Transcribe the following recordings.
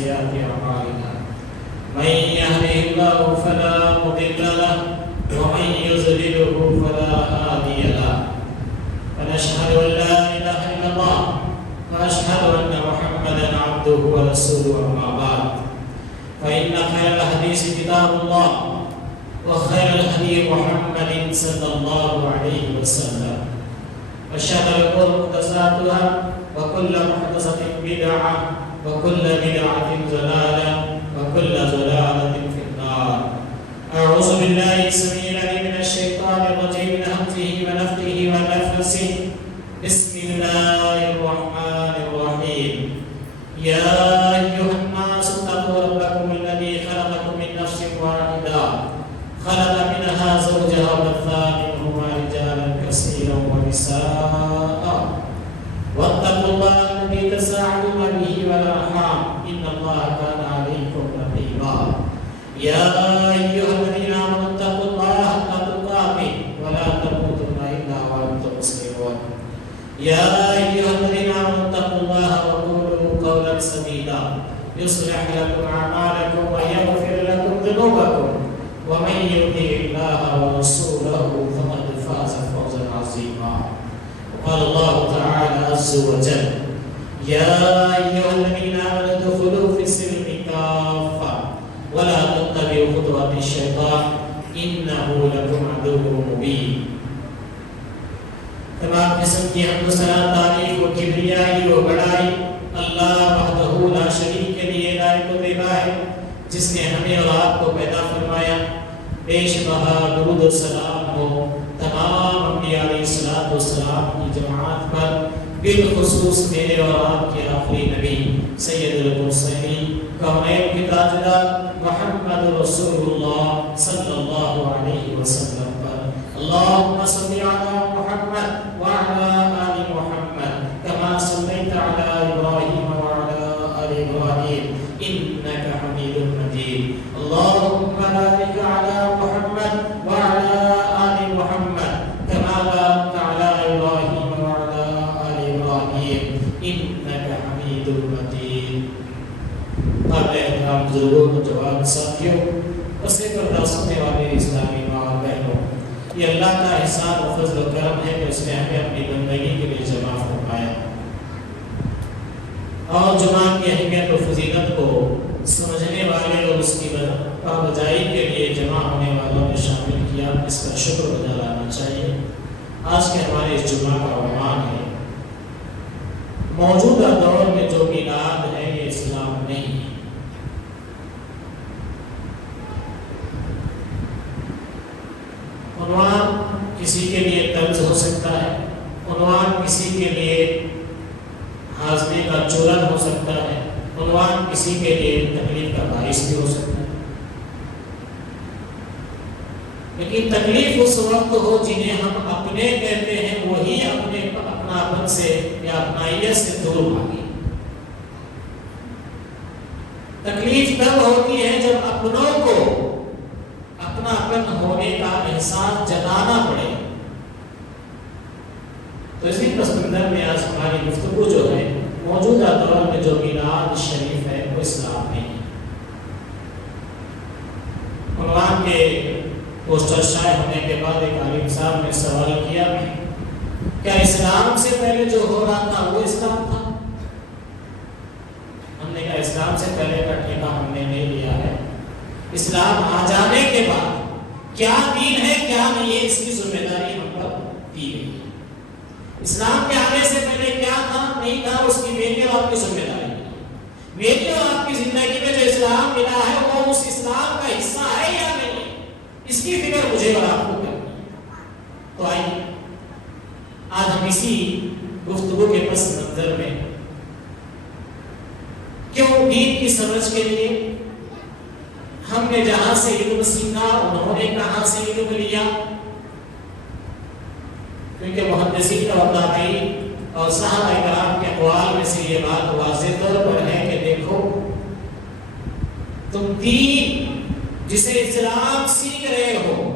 سيئات أعمالنا من يهده الله فلا مضل له ومن يضلله فلا هادي له ونشهد أن لا إله إلا الله وأشهد أن محمدا عبده ورسوله أما بعد فإن خير الحديث كتاب الله وخير الهدي محمد صلى الله عليه وسلم وشر الأمور محدثاتها وكل محدثة بدعة وكل بدعة ضلالة وكل ضلالة في النار. أعوذ بالله السميع العليم من الشيطان الرجيم من همزه ونفخه ونفثه. بسم الله الرحمن الرحيم. يا أيها الناس اتقوا ربكم الذي خلقكم من نفس واحدة خلق منها زوجها وبث منهما رجالا كثيرا ونساء واتقوا الله الذي تساءلون به والأرحام إن الله كان عليكم رقيبا. يا أيها الذين آمنوا اتقوا الله حق تقاته ولا تموتن إلا وأنتم مسلمون. يا أيها الذين آمنوا اتقوا الله وقولوا قولا سديدا يصلح لكم أعمالكم ويغفر لكم ذنوبكم ومن يطع الله ورسوله فقد فاز فوزا عظيما. قال الله تعالى عز وجل يا أيها الذين آمنوا ادخلوا في السلم كافة ولا تتبعوا خطوات الشيطان إنه لكم عدو مبين. تمام قسم کی حمد و ثنا تعریف و کبریائی و بڑائی اللہ وحدہ لا شریک کے لیے لائق و بے ہے جس نے ہمیں اور آپ کو پیدا فرمایا. پیش بہا درود و سلام ہو تمام انبیاء علیہ الصلوۃ والسلام کی جماعت پر، بالخصوص میرے اور آپ کے آخری نبی سید المرسلین کونین کے تاجدار محمد رسول اللہ صلی اللہ علیہ وسلم پر. اللهم صل على محمد وعلى آل محمد كما صليت على إبراهيم وعلى آل إبراهيم إنك حميد مجيد. اللهم بارك على محمد وعلى آل محمد كما باركت على إبراهيم وعلى آل إبراهيم إنك حميد مجيد. قبل احترام بزرگوں جواب ساتھیوں اور پردہ سننے والے اسلامی ماں اور بہنوں، یہ اللہ کا احسان و فضل و کرم ہے کہ اس نے ہمیں اپنی بندگی کے لیے جمع فرمایا اور جمعہ کی اہمیت و فضیلت کو سمجھنے والے اور اس کی بجائی کے لیے جمع ہونے والوں نے شامل کیا. اس کا شکر ادا لانا چاہیے. آج کے ہمارے اس جمعہ کا عنوان ہے موجودہ دور میں جو میلاد ہے یہ اسلام نہیں ہے. عنوان کسی کے لیے طنز ہو سکتا ہے، عنوان کسی کے لیے ہاضمے کا چولن ہو سکتا ہے، عنوان کسی کے لیے تکلیف کا باعث بھی ہو سکتا ہے. لیکن تکلیف اس وقت ہو جنہیں ہم اپنے کہتے ہیں وہی اپناپن سے یا اپنائیت سے دور بھاگے. تکلیف تب ہوتی ہے جب اپنوں کو اپناپن ہونے کا احساس جتانا پڑے. تو اسی پس منظر میں آج ہماری گفتگو جو ہے موجودہ دور میں جو میلاد شریف ہے وہ اسلام نہیں ہے. عنوان کے پوسٹر شائع ہونے کے بعد ایک عالم صاحب نے سوال کیا کیا اسلام سے پہلے جو ہو رہا تھا وہ اسلام تھا؟ ہم نے کہا اسلام سے پہلے کا ٹھیکہ ہم نے نہیں لیا ہے. اسلام آ جانے کے بعد کیا دین ہے کیا نہیں ہے اس کی ذمہ داری ہم پر دی گئی ہے. اسلام کے آنے سے پہلے کیا تھا نہیں تھا اس کی میری اور آپ کی ذمہ داری ہے. میری اور آپ کی زندگی میں جو اسلام ملا ہے وہ اس اسلام کا حصہ ہے یا نہیں ہے اس کی فکر مجھے اور آپ کو کرنی ہے. تو آئیے آج ہم اسی گفتگو کے پس منظر میں کیوں دین کی سمجھ کے لیے ہم نے جہاں سے علم سیکھا انہوں نے کہاں سے علم لیا، کیونکہ محدثین اور تابعین اور صحابہ کرام کے اقوال میں سے یہ بات واضح طور پر ہے کہ دیکھو تم دین جسے اسلام سیکھ رہے ہو،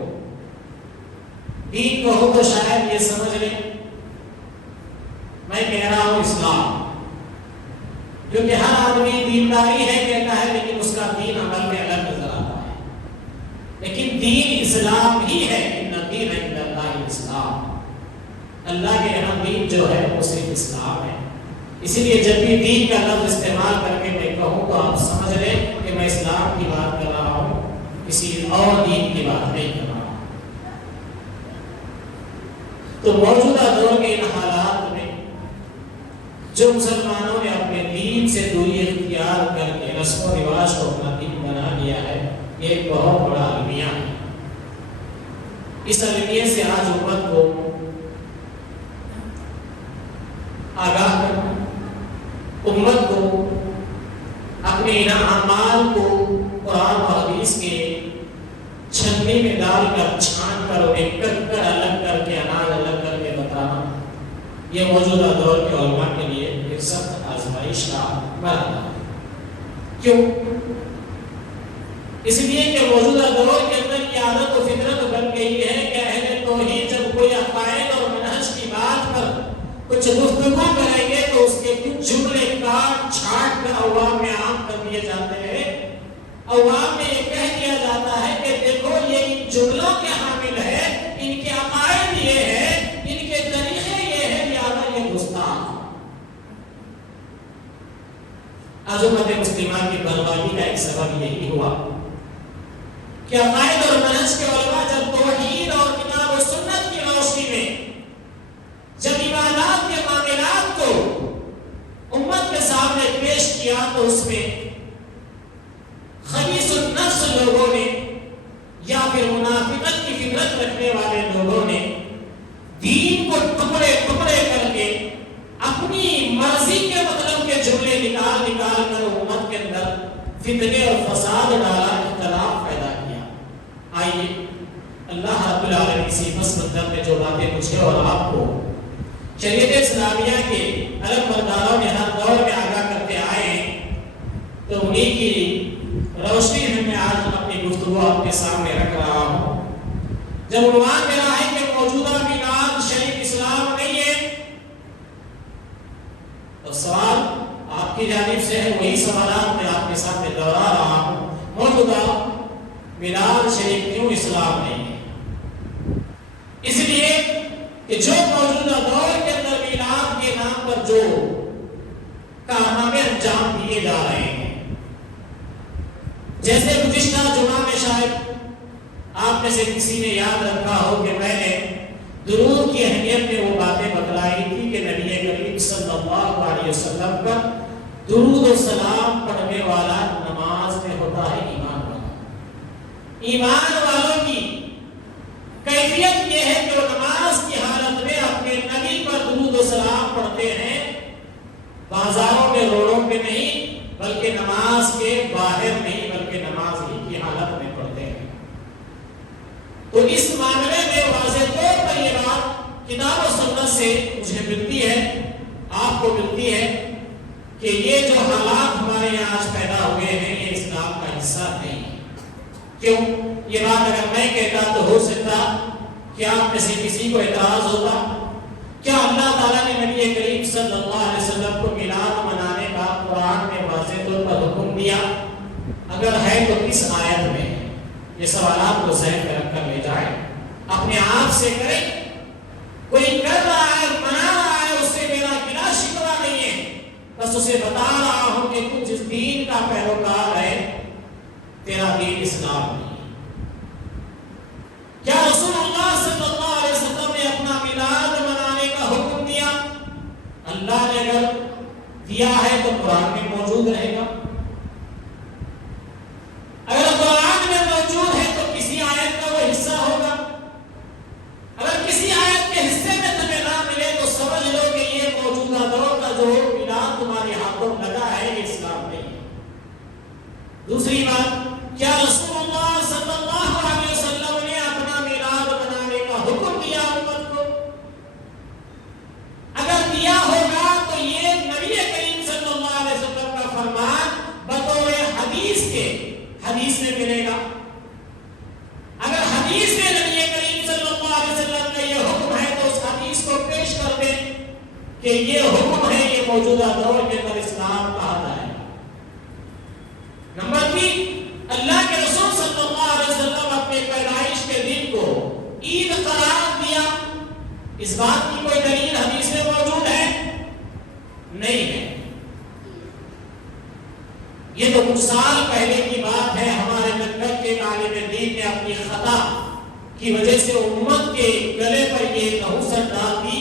دین کو ہو تو شاید یہ سمجھ لیں میں کہہ رہا ہوں اسلام، کیونکہ ہر آدمی دینداری ہے کہتا ہے لیکن اس کا دین عمل میں الگ نظر آتا ہے. لیکن دین اسلام ہی ہے. ان الدین عند اللہ الاسلام. اللہ کے یہاں دین جو ہے وہ صرف اسلام ہے. اسی لیے جب بھی دین کا لفظ استعمال کر کے میں کہوں تو آپ سمجھ لیں کہ میں اسلام کی بات کر رہا ہوں, کسی اور دین کی بات نہیں کر رہا ہوں. تو موجودہ دور کے ان حالات میں جو مسلمانوں نے اپنے دین سے دوری اختیار کر کے رسم و رواج کو اپنا دین بنا لیا ہے, یہ ایک بہت بڑا المیہ ہے. اس المیہ سے آج امت کو آگاہ کرنا, امت کو اپنے ان اعمال کو قرآن و حدیث کے چھنی میں ڈال کر چھان کر اور ایک کر الگ کر کے اناج الگ کر کے بتانا, یہ موجودہ دور کے علماء کے لیے ایک سخت آزمائش کا مرحلہ ہے. کیوں؟ اس لیے کہ موجودہ دور کے اندر یہ عادت و فطرت بن گئی ہے کہ اہل توحید جب کوئی عقائد اور منہج کی بات پر کچھ گفتگو کریں گے تو اس کے کچھ جملے کاٹ چھانٹ کر عوام میں عام کر دیے جاتے ہیں. عوام میں یہ کہہ دیا جاتا ہے کہ دیکھو یہ ان جملوں کے حامل ہے, ان کے عقائد یہ ہے, ان کے طریقے یہ ہے, لہذا یہ گستاخ. آج امت مسلمہ کی بربادی کا ایک سبب یہی ہوا کہ عقائد اور منہج کے علماء جب توحید اور کتاب و سنت کی روشنی میں جب عبادات کے معاملات کو امت کے سامنے پیش کیا تو اس میں خبیث النفس لوگوں نے یا پھر منافقت کی فطرت رکھنے والے لوگوں نے دین کو ٹکڑے ٹکڑے کر کے اپنی مرضی کے مطلب کے جملے نکال کر امت کے اندر فتنے اور فساد ڈالا, اختلاف پیدا کیا. آئیے اللہ رب العالمین اسی پس منظر میں جو باتیں مجھے اور آپ کو شریعت اسلامیہ کے علم برداروں نے ہر دور میں آگاہ کرتے آئے ہیں, تو انہیں کی روشنی میں آج اپنی گفتگو آپ کے سامنے رکھ رہا ہوں. جب عنوان میرا ہے کہ موجودہ میلاد شریف اسلام نہیں ہے, تو سوال آپ کی جانب سے ہے, وہی سوالات میں آپ کے سامنے دوہرا رہا ہوں. موجودہ میلاد شریف کیوں اسلام نہیں ہے؟ اس لیے کہ جو موجودہ دور کے اندر میلاد کے نام پر جو کارنامے انجام دیے جا رہے ہیں, جیسے گزشتہ جمعہ میں شاید آپ میں سے کسی نے یاد رکھا ہو کہ میں نے درود کی اہمیت میں وہ باتیں بتلائی تھی کہ نبی کریم صلی اللہ علیہ وسلم پر درود و سلام پڑھنے والا نماز میں ہوتا ہے ایمان والا. ایمان والوں کی کیفیت یہ ہے کہ وہ نماز کی حالت میں اپنے نبی پر درود و سلام پڑھتے ہیں, بازاروں میں روڈوں پہ نہیں بلکہ نماز کے باہر نہیں بلکہ نماز ہی کی حالت میں پڑھتے ہیں. تو اس معاملے میں واضح طور پر یہ بات کتاب و سنت سے مجھے ملتی ہے, آپ کو ملتی ہے کہ یہ جو حالات ہمارے یہاں آج پیدا ہوئے ہیں یہ اسلام کا حصہ نہیں ہے. کیوں؟ یہ بات اگر میں کہتا تو ہو سکتا کہ آپ میں سے کسی کو اعتراض ہوتا. کیا اللہ تعالیٰ نے نبی کریم صلی اللہ علیہ وسلم کو میلاد منانے کا قرآن میں واضح طور پر حکم دیا؟ اگر ہے تو کس آیت میں؟ یہ سوالات کو ذہن میں رکھ کر لے جائیں, اپنے آپ سے کریں. کوئی کر رہا ہے منا رہا ہے اس سے میرا گلا شکوہ نہیں ہے, بس اسے بتا رہا ہوں کہ تو جس دین کا پیروکار ہے تیرا دین اسلام نہیں. کیا رسول اللہ صلی اللہ علیہ وسلم نے اپنا میلاد منانے کا حکم دیا؟ اللہ نے اگر دیا ہے تو قرآن میں موجود رہے گا. اگر قرآن میں موجود ہے تو کسی آیت کا وہ حصہ ہوگا. اگر کسی آیت کے حصے میں تمہیں نہ ملے تو سمجھ لو کہ یہ موجودہ دور کا جو میلاد تمہارے ہاتھوں لگا ہے یہ اسلام نہیں ہے. دوسری بات, کیا رسول اللہ صلی اللہ علیہ وسلم نے اپنا میلاد منانے کا حکم دیا امت کو؟ اگر دیا ہوگا تو یہ نبی کریم صلی اللہ علیہ وسلم کا فرمان بطور حدیث کے حدیث میں ملے گا. اگر حدیث میں نبی کریم صلی اللہ علیہ وسلم کا یہ حکم ہے تو اس حدیث کو پیش کر دیں کہ یہ حکم ہے, یہ موجودہ دور کے اندر اسلام کہا جائے. اللہ کے رسول صلی اللہ علیہ وسلم اپنے پیدائش کے دن کو عید قرار دیا، اس بات کی کوئی دلیل حدیث میں موجود ہے؟ نہیں ہے۔ یہ تو کچھ سال پہلے کی بات ہے، ہمارے لندن کے عالم دین نے اپنی خطا کی وجہ سے امت کے گلے پر یہ نحوست ڈال دی،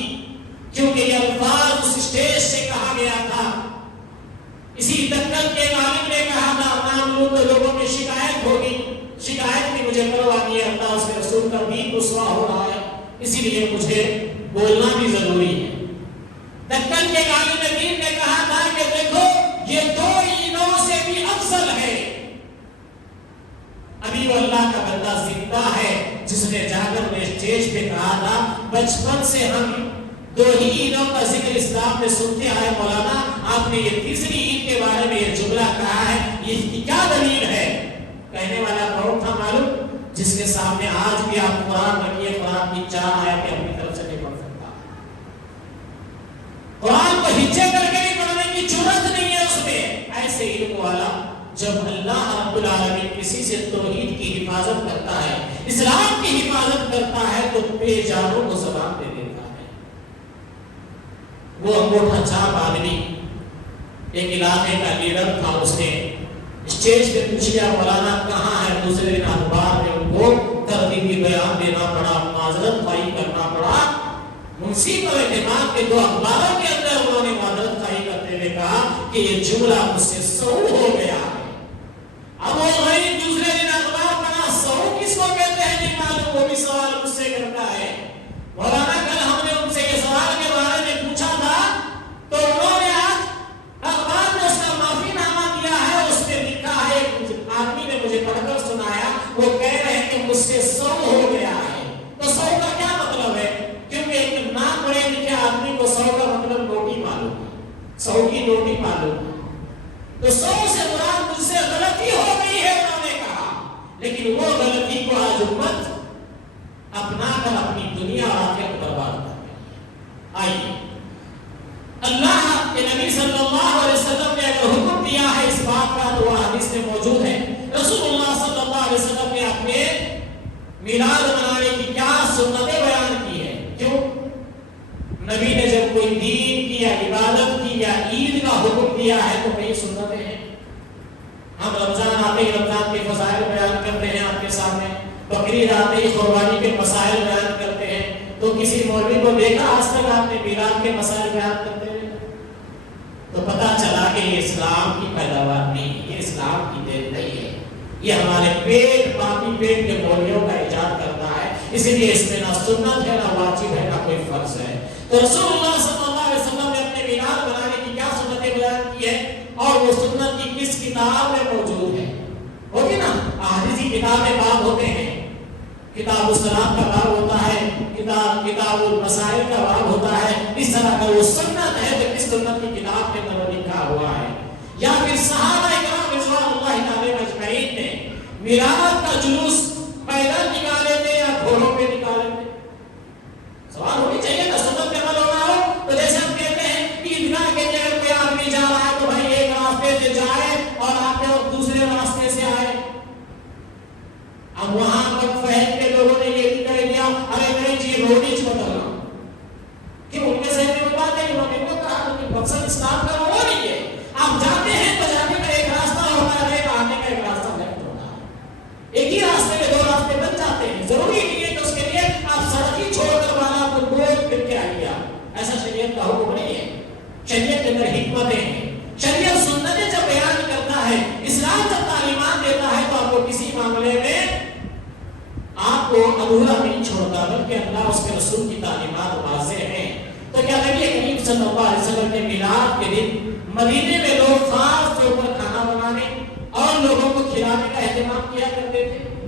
کیونکہ یہ الفاظ اس اسٹیج سے کہا گیا تھا۔ اسی دکن کے عالم نے کہا تھا نام لوں تو لوگوں میں شکایت ہوگی، شکایت کی مجھے پرواہ نہیں ہے، اللہ اس کے رسول کا بھی رسوا ہو رہا ہے، اسی لیے مجھے بولنا بھی ضروری ہے۔ دکن کے عالم دین نے کہا تھا کہ دیکھو یہ دو عیدوں سے بھی افضل ہے۔ ابھی وہ اللہ کا بندہ زندہ ہے جس نے جا کر اسٹیج پہ کہا تھا بچپن سے ہم دو ہی عیدوں کا ذکر اسلام میں سنتے آئے، مولانا آپ نے یہ تیسری عید کے بارے میں یہ جملہ کہا ہے، یہ کیا دلیل ہے؟ کہنے والا کون تھا معلوم؟ جس کے سامنے آج بھی آپ قرآن رکھیے، قرآن کی 4 آیتیں اپنی طرف سے نہیں پڑھ سکتا، قرآن کو ہچے کر کے بھی پڑھنے کی جرات نہیں ہے اس میں۔ ایسے علم والا جب اللہ رب العالمین کسی سے توحید کی حفاظت کرتا ہے، اسلام کی حفاظت کرتا ہے، تو بے جانوں کو زبان دے دیتا ہے۔ وہ انگوٹھا چھاپ آدمی ایک علاقے کا لیڈر تھا، اس نے اسٹیج پہ پوچھ لیا مولانا کہاں ہے؟ دوسرے دن اخبار میں ان کو تردیدی بیان دینا پڑا، معذرت خواہی کرنا پڑا۔ منشی پر اعتماد کے 2 اخباروں کے اندر انہوں نے معذرت خواہی کرتے ہوئے کہا کہ یہ جملہ مجھ سے سہو ہو گیا ہے۔ اب وہ غریب دوسرے دن اخبار پڑھا، سہو کس کو کہتے ہیں نہیں معلوم، وہ بھی سوال مجھ سے کرتا ہے۔ مولانا کل ہم نے ان سے یہ سوال کے بارے میں پوچھا تھا تو انہوں نے آج اخبار میں اس کا معافی نامہ دیا ہے، اس میں لکھا ہے، آدمی نے مجھے پڑھ کر سنایا، وہ کہہ رہے ہیں کہ مجھ سے سہو ہو گیا ہے۔ تو سہو کا کیا مطلب ہے؟ کیونکہ ایک نہ پڑھے لکھے آدمی کو سہو کا مطلب روٹی معلوم ہے، سہو کی روٹی معلوم ہے، تو سہو سے مراد مجھ سے غلطی ہو گئی ہے انہوں نے کہا، لیکن وہ غلطی کو آج امت اپنا کر اپنی دنیا اور آخرت برباد کر رہی ہے۔ آئیے اللہ کے نبی صلی اللہ علیہ وسلم نے اگر حکم دیا ہے اس بات کا تو وہ حدیث میں موجود ہے۔ رسول اللہ صلی اللہ علیہ وسلم نے اپنے میلاد منانے کی کیا سنتیں بیان کی ہے؟ کیوں؟ نبی نے جب کوئی دین کی یا عبادت کی یا عید کا حکم دیا ہے تو کئی سنتیں ہیں۔ ہم رمضان آتے ہی رمضان کے فضائل بیان کرتے ہیں آپ کے سامنے، بقرعید آتے ہی قربانی کے مسائل بیان کرتے ہیں، تو کسی مولوی کو دیکھا آج تک آپ نے میلاد کے مسائل بیان کرتے ہوئے؟ تو پتہ چلا کہ یہ اسلام کی پیداوار نہیں، یہ اسلام کی دین نہیں ہے، یہ ہمارے پیٹ باقی پیٹ کے مولویوں کا ایجاد کرتا ہے، اسی لیے اس میں نہ سنت ہے نہ واجب ہے نہ کوئی فرض ہے۔ تو رسول اللہ صلی اللہ علیہ وسلم نے اپنے میلاد بنانے کی کیا سنتیں بیان کی ہے اور وہ سنت کی کس کتاب میں موجود ہے؟ ہوگی نا، احادیثی کتابیں باب ہوتے ہیں، کتاب الصلاۃ کا باب ہوتا ہے، کتاب المسائل کا باب ہوتا ہے، اس طرح کا وہ سنت ہے تو کس سنت کی کتاب کے اندر لکھا ہوا ہے؟ یا پھر صحابہ کرام رضوان اللہ علیہم اجمعین نے میلاد کا جلوس پیدل نکالے تھے یا گھوڑوں پہ نکالے تھے؟ سوال ہونی چاہیے نا، سنت پہ عمل ہونا ہو تو جیسے ہم کہتے ہیں کہ عیدگاہ کے جگہ کوئی آدمی جا رہا ہے تو بھائی ایک راستے سے جائے اور آپ اور دوسرے راستے سے آئے۔ اب وہاں پر فہم کے لوگوں نے یہ بھی کہہ دیا ارے نہیں جی روڈیج بدلنا، کہ ان کے ذہن میں وہ بات ہے کہ انہوں نے کہا کہ مقصد اسلام کا وہ نہیں ہے، آپ جاتے ہیں تو جانے کا ایک راستہ ہوتا ہے، آنے کا ایک راستہ لیفٹ ہوتا ہے، ایک ہی راستے میں 2 راستے بن جاتے ہیں، ضروری نہیں ہے کہ اس کے لیے آپ سڑک ہی چھوڑ کر والا کو گول پھر کے آئیے، ایسا شریعت کا حکم نہیں ہے۔ شریعت کے اندر حکمتیں ہیں، شریعت سنتیں جب بیان کرتا ہے، اسلام جب تعلیمات دیتا ہے تو آپ کو کسی معاملے میں آپ کو ادھورا نہیں چھوڑتا، بلکہ اللہ اس کے رسول کی تعلیمات واضح ہیں۔ تو کیا نبی کریم صلی اللہ علیہ وسلم کے میلاد کے دن مدینے میں لوگ خاص طور پر کھانا بنانے اور لوگوں کو کھلانے کا اہتمام کیا کرتے تھے؟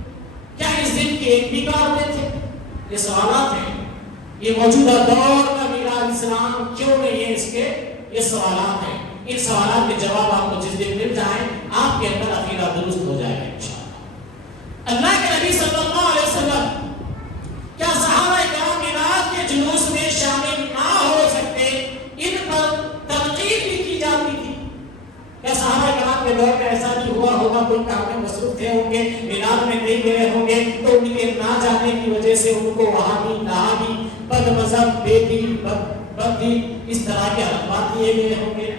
کیا اس دن کیک بھی کاٹتے تھے؟ یہ سوالات ہیں، یہ موجودہ دور کا میلاد اسلام کیوں نہیں ہے، اس کے یہ سوالات ہیں۔ ان سوالات کے جواب آپ کو جس دن مل جائیں آپ کے اندر عقیدہ درست ہو جائے گا انشاءاللہ۔ اللہ کے نبی صلی اللہ علیہ وسلم کیا صحابہ کرام میلاد کے جلوس میں شامل نہ ہو سکتے؟ ان پر تنقید بھی کی جاتی تھی۔ کیا صحابہ کرام کے دور میں ایسا نہیں ہوا ہوگا، کوئی کام میں مصروف مصروف تھے ہوں گے, میلاد میں نہیں گئے ہوں گے, تو ان کے نہ جانے کی وجہ سے ان کو وہاں بھی نہ بھی بد مذہب, بے دین, بد دین اس طرح کے الفاظ دیے گئے ہوں گے.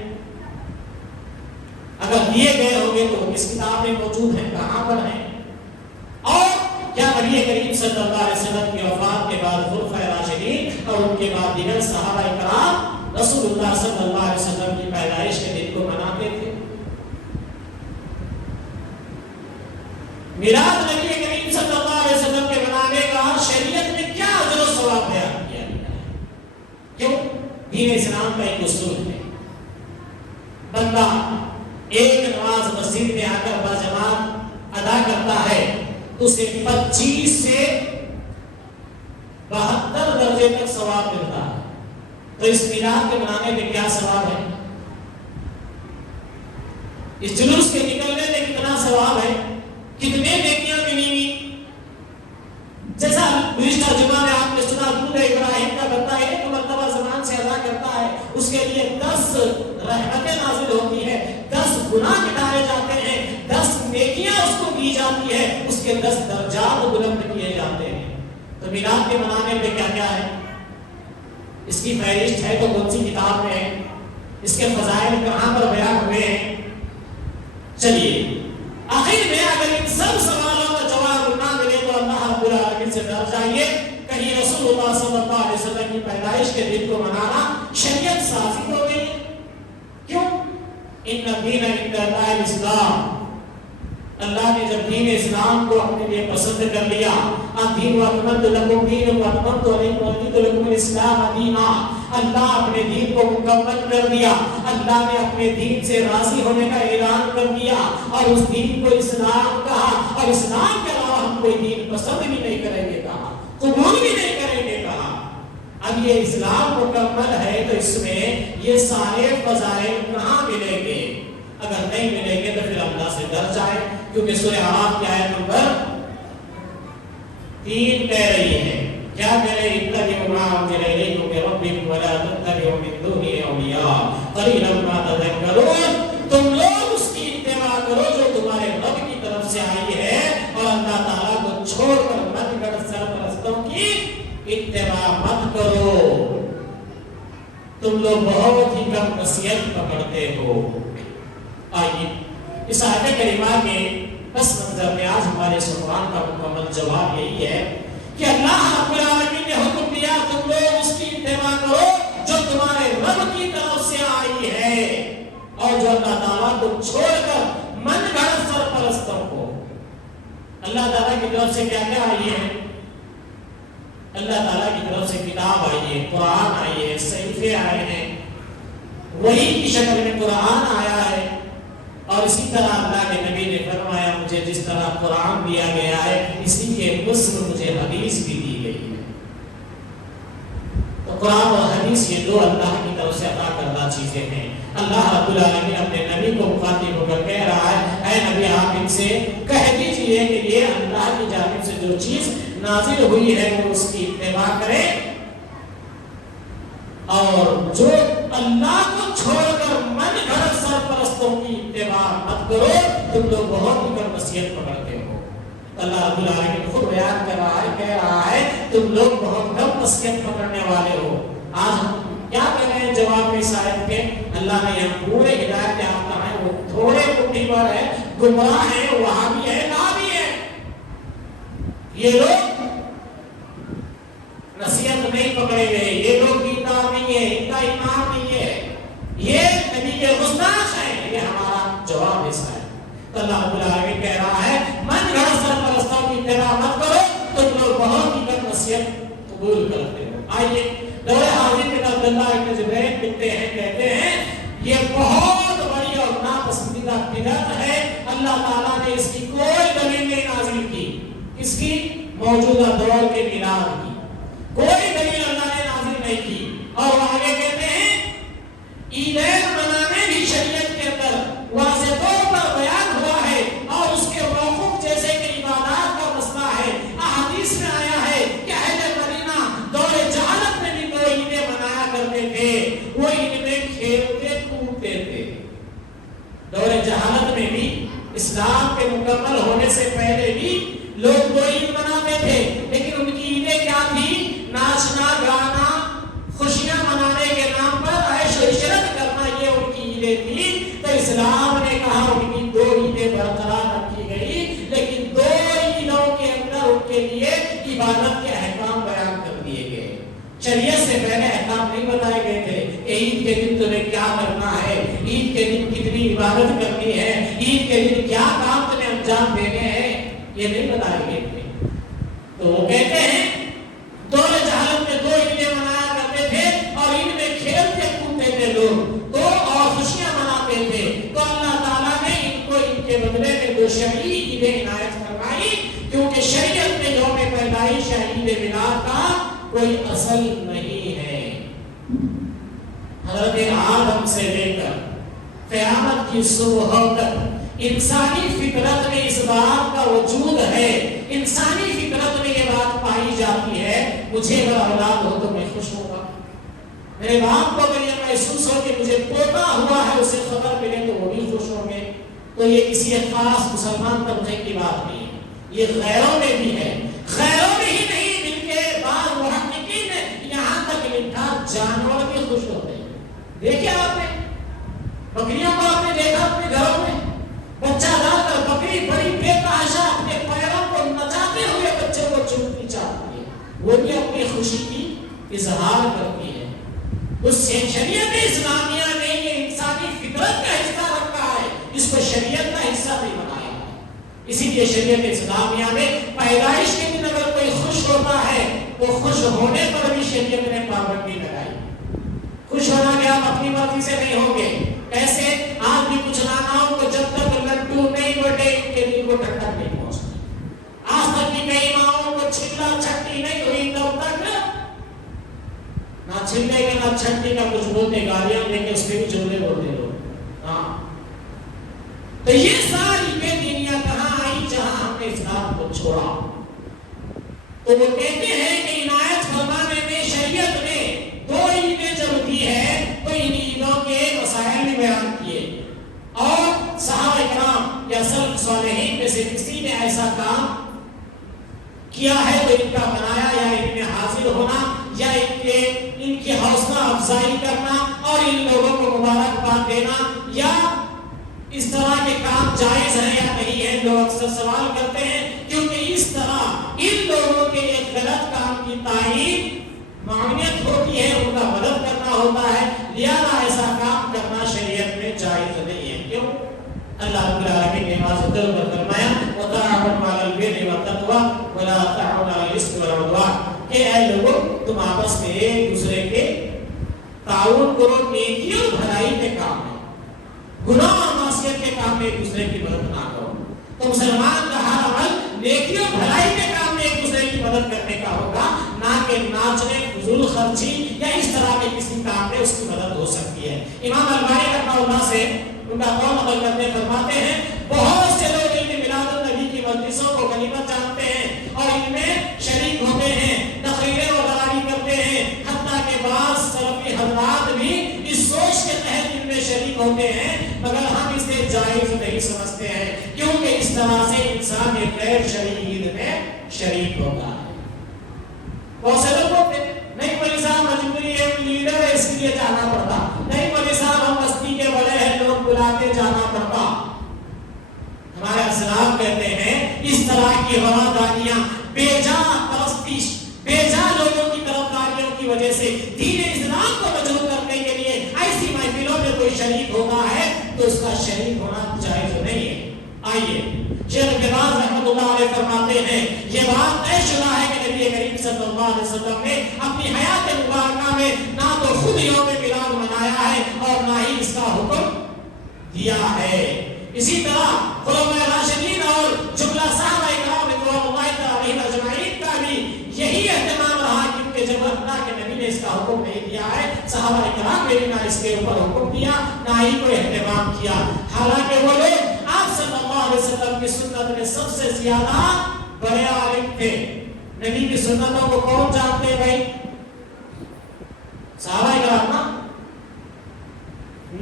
اگر دیے گئے ہوں گے تو کس کتاب میں موجود ہیں, کہاں پر ہیں؟ اور کیا نبی کریم صلی اللہ علیہ وسلم کی وفات کے بعد خلفائے راشدین اور ان کے بعد دیگر صحابہ کرام رسول اللہ صلی اللہ علیہ وسلم کی پیدائش کے دن کو مناتے تھے؟ میلاد نبی کریم صلی اللہ علیہ وسلم کے منانے کا شریعت میں کیا اجر و ثواب بیان کیا گیا ہے؟ کیوں؟ دین اسلام کا ایک اصول ہے, بندہ ایک نماز مسجد میں آ کر باجماعت ادا کرتا ہے اسے 25 سے 72 درجے تک ثواب ملتا ہے. تو اس میلاد کے منانے میں کیا ثواب ہے؟ اس جلوس کے نکلنے میں کتنا ثواب ہے؟ کتنے نیکیاں ملی ہوئی؟ جیسا گزشتہ جمعہ میں آپ نے سنا, درود ابراہیم کا بندہ ایک مرتبہ زبان سے ادا کرتا ہے, اس کے لیے 10 رحمتیں نازل ہوتی ہے, 10 گناہ مٹائے جاتے ہیں, 10 نیکیاں اس کو دی جاتی ہے, اس کے 10 درجات بلند کیے جاتے ہیں. تو میلاد کے منانے میں کیا کیا ہے؟ اس کی فہرست ہے تو کون سی کتاب میں ہے؟ اس کے فضائل کہاں پر بیان ہوئے ہیں؟ چلیے آخر میں اگر ان سب سوالوں کا جواب نہ ملے تو اللہ رب العالمین سے ڈر جائیے, کہیں رسول اللہ صلی اللہ علیہ وسلم کی پیدائش کے دن کو منانا شریعت سازی ہو گئی. کیوں؟ ان الدین عند اللہ الاسلام, اللہ نے جب دین اسلام کو اپنے لیے پسند کر لیا, الدین اکملت لکم دینکم واتممت علیکم ورضیت لکم الاسلام دینا, اللہ اپنے دین کو مکمل کر دیا, اللہ نے اپنے دین سے راضی ہونے کا اعلان کر دیا اور اس دین کو اسلام کہا, اور اسلام کے علاوہ ہم کوئی دین پسند بھی نہیں کریں گے کہا, قبول بھی نہیں کریں گے کہا. اب یہ اسلام مکمل ہے تو اس میں یہ سارے فضائل کہاں ملیں گے؟ اگر نہیں ملیں گے تو پھر اللہ سے ڈر جائے, کیونکہ سورہ اعراف کی آیت نمبر 3 کہہ رہی ہے, کیا کہہ رہے ہیں؟ اتبعوا ما انزل الیکم من ربکم ولا تتبعوا من دونہ اولیاء قلیلا ما تذکرون. تم لوگ اس کی اتباع کرو جو تمہارے رب کی طرف سے آئی ہے, اور اللہ تعالیٰ کو چھوڑ کر من گھڑت سرپرستوں کی اتباع مت کرو. تم لوگ بہت ہی کم نصیحت پکڑتے ہو. آئیے اس آیت کریمہ کے پس منظر میں آج ہمارے سوال کا مکمل جواب یہی ہے کہ اللہ رب العالمین نے حکم دیا تم لوگ اس کی اتباع کرو جو تمہارے رب کی طرف سے آئی ہے, اور جو اللہ تعالیٰ کو چھوڑ کر من گھڑت سرپرستوں کو. اللہ تعالیٰ کی طرف سے کیا کیا آئی ہے؟ اللہ تعالیٰ کی طرف سے کتاب آئی ہے, قرآن آئی ہے, صحیفے آئے ہیں, وحی کی شکل میں قرآن آیا ہے. اور اسی طرح اللہ کے نبی نے فرمایا مجھے جس طرح قرآن دیا گیا ہے اسی کے مثل مجھے حدیث بھی دی گئی ہے. تو قرآن اور حدیث یہ دو اللہ کی طرف سے عطا کردہ چیزیں ہیں. اللہ رب العالمین اپنے نبی کو مخاطب ہو کر کہہ رہا ہے, اے نبی آپ ان سے کہہ دیجئے کہ یہ اللہ کی جانب سے جو چیز نازل ہوئی ہے وہ اس کی اتباع کریں, اور جو اللہ کو چھوڑ کر من گھڑت سرپرستوں کی اتباع مت کرو. تم لوگ بہت ہی کم نصیحت پکڑتے ہو. اللہ رب العالمین خود بیان کر رہا ہے, کہہ رہا ہے تم لوگ بہت کم نصیحت پکڑنے والے ہو. آج ہم کیا کہہ رہے ہیں جواب میں شاید کے؟ اللہ نے یہ پورے ہدایت یافتہ ہیں, وہ تھوڑے مٹھی پر ہے, گمراہ ہیں, وہاں بھی ہے, نہ بھی ہے. یہ لوگ نصیحت نہیں پکڑے گئے, یہ لوگ دیندار نہیں ہے, ان کا ایمان نہیں ہے, یہ نبی کے گستاخ ہیں. یہ ہمارا جواب ایسا ہے. تو اللہ رب العالمین کہہ رہا ہے من گھڑت سرپرستوں کی اتباع مت کرو, تم لوگ بہت ہی کم نصیحت قبول کرتے ہو. آئیے دور حاضر میں عبداللہ ابن زبیر لکھتے ہیں, کہتے ہیں یہ بہت بڑی اور ناپسندیدہ بدعت ہے. اللہ تعالیٰ نے اس کی کوئی دلیل نہیں نازل کی, اس کی موجودہ دور کے میلاد کی کوئی دلیل اللہ نے نازل نہیں کی. اور وہ آگے کہتے ہیں عیدین منانے بھی شریعت کے اندر واضح طور پر بیان ہوا ہے, اور اس کے موقف جیسے کہ عبادات کا مسئلہ ہے. احادیث میں آیا ہے کہ اہل مدینہ دور جہالت میں بھی دو عیدیں منایا کرتے تھے, وہ عید میں کھیلتے کودتے تھے. دور جہالت میں بھی اسلام اسلام کے مکمل ہونے سے پہلے بھی لوگ دو عید مناتے تھے، لیکن ان کی عیدیں کیا تھی؟ ناچنا گانا، خوشیاں منانے کے نام پر عیش و عشرت کرنا، یہ ان کی عیدیں تھی۔ تو اسلام نے کہا ان کی دو عیدیں برقرار رکھی گئی، لیکن دو عیدوں کے اندر ان کے لیے عبادت کے احکام بیان کر دیے گئے۔ شریعت سے پہلے احکام نہیں بتائے گئے تھے، عید کے دن تمہیں کیا کرنا ہے، عید کے دن کتنی عبادت کرنی ہے، عید کے دن کیا کام تمہیں انجام دینے ہیں، یہ نہیں بتائے گئے تھے۔ تو وہ کہتے ہیں دور جہالت میں دو عیدیں منایا کرتے تھے اور ان میں کھیلتے کودتے تھے لوگ، تو اور خوشیاں مناتے تھے۔ تو اللہ تعالیٰ نے ان کو ان کے بدلے میں دو شرعی عیدیں عنایت فرمائی، کیونکہ شریعت میں یوم پیدائش یا عید میلاد کا کوئی اصل نہیں ہے۔ حضرت آدم سے لے کر قیامت کی صبح تک انسانی فطرت میں اس بات کا وجود ہے، انسانی فطرت میں یہ بات پائی جاتی ہے، مجھے اگر اولاد ہو تو میں خوش ہوں گا، میرے باپ کو اگر یہ محسوس ہو کہ مجھے پوتا ہوا ہے اسے خبر ملے تو وہ بھی خوش ہوں گے۔ تو یہ کسی ایک خاص مسلمان طبقے کی بات نہیں ہے، یہ غیروں میں بھی ہے، غیروں میں ہی نہیں بلکہ بعض محققین نے یہاں تک لکھا جانور بھی خوش ہوتے ہیں۔ دیکھیں آپ نے بکریوں کو آپ نے دیکھا اپنے گھروں میں، بچہ ڈال کر بکری بڑی بے تحاشا اپنے پیروں کو نچاتے ہوئے بچے کو چومتی چاہتی ہے، وہ بھی اپنی خوشی کی اظہار کرتی ہے۔ اس شریعت اسلامیہ نے یہ انسانی فطرت کا حصہ رکھا ہے، اس کو شریعت کا حصہ نہیں بنایا ہے۔ اسی لیے شریعت اسلامیہ میں پیدائش کے دن اگر کوئی خوش ہوتا ہے تو خوش ہونے پر بھی شریعت نے پابندی لگائی۔ خوش ہونا کہ آپ اپنی مرضی سے نہیں ہوں گے، ایسے آج بھی کچھ ناناؤں کو جب تک لڈو نہیں بٹے ان کے دل کو ٹھنڈک نہیں پہنچتی، آج تک کی کئی ماؤں کو چھلا چھٹی نہیں ہوئی تب تک نہ چھلے کے نہ چھٹی کا کچھ بولتے، گالیاں دیں گے اس میں بھی جملے بولتے لوگ۔ ہاں تو یہ ساری بے دینیاں کہاں آئی جہاں ہم نے اسلام کو چھوڑا۔ تو وہ کہتے ہیں کہ عنایت فرمانے میں شریعت نے دو عیدیں جب دی ہے تو ان عیدوں کے مسائل بھی بیان کیے، اور صحابہ کرام یا سلف صالحین میں سے کسی نے ایسا کام کیا ہے تو ان کا بنایا یا ان میں حاضر ہونا یا ان کی حوصلہ افزائی کرنا اور ان لوگوں کو مبارکباد دینا یا اس طرح کے کام جائز ہیں یا نہیں ہے، لوگ اکثر سوال کرتے ہیں، کیونکہ اس طرح ان لوگوں کے ایک غلط کام کی تائید معاونیت ہوتی ہے، ان کا مدد کرنا ہوتا ہے، لہذا ایسا کام کرنا شریعت میں جائز نہیں ہے۔ کیوں؟ اللہ رب العالمین نے واضح طور پر فرمایا وَتَعَاوَنُوا عَلَى الْبِرِّ وَالتَّقْوَىٰ وَلَا تَعَاوَنُوا عَلَى الْإِثْمِ وَالْعُدْوَانِ کہ اے لوگوں تم آپس میں ایک دوسرے کے تعاون کرو نیکی اور بھلائی کے کام میں، گناہ اور معصیت کے کام میں ایک دوسرے کی مدد نہ کرو۔ تو مسلمان کا ہر عمل نیکی اور بھلائی کے کام میں ایک دوسرے کی مدد کرنے کا ہوگا، نہ کہ ناچنے، فضول خرچی یا اس طرح کے کسی کام میں اس کی مدد ہو سکتی ہے۔ امام البانی رحمہ اللہ سے ان کا قول نقل کرتے فرماتے ہیں بہت سے لوگ علم میلاد النبی کی مجلسوں کو غنیمت جانتے ہیں اور ان میں شریک ہوتے ہیں، تقریریں وغیرہ کرتے ہیں، حتیٰ کہ بعض سلفی حضرات بھی اس سوچ کے تحت ان میں شریک ہوتے ہیں، مگر ہم اسے جائز نہیں سمجھتے ہیں، کیونکہ اس طرح سے انسان ایک غیر شرعی عید میں شریک ہوتا ہے۔ بہت سے لوگ ہوتے نہیں مولوی صاحب مجبوری ہے، لیڈر ہے اس لیے جانا پڑتا، نہیں مولوی صاحب ہم بستی کے بڑے ہیں لوگ بلاتے جانا پڑتا۔ ہمارے اسلاف کہتے ہیں اس طرح کی رواداریاں بے جا پرستش، بے جا لوگوں کی طرفداریوں کی وجہ سے دین اسلام کو مجروح کرنے کے لیے ایسی محفلوں میں کوئی شریک ہونا ہے تو اس کا شریک ہونا جائز نہیں ہے۔ آئیے شیخ ابن باز رحمۃ اللہ علیہ فرماتے ہیں یہ بات طے شدہ ہے کہ نبی کریم صلی اللہ علیہ وسلم نے اپنی حیات مبارکہ میں نہ تو خود یوم میلاد منایا ہے اور نہ ہی اس کا حکم دیا ہے۔ اسی طرح خلفائے راشدین اور جملہ صحابہ کرام رضوان اللہ تعالی علیہم اجمعین کا بھی یہی اہتمام رہا، کیونکہ جب اللہ کے نبی نے اس کا حکم نہیں دیا ہے صحابہ کرام نے نہ اس کے اوپر حکم دیا نہ ہی کوئی اہتمام کیا، حالانکہ وہ لوگ آپ صلی اللہ علیہ وسلم کی سنت میں سب سے زیادہ بڑے عالم تھے۔ نبی کی سنتوں کو کون جانتے بھائی؟ صحابہ کرام نا،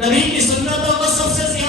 نبی کی سنتوں کو سب سے زیادہ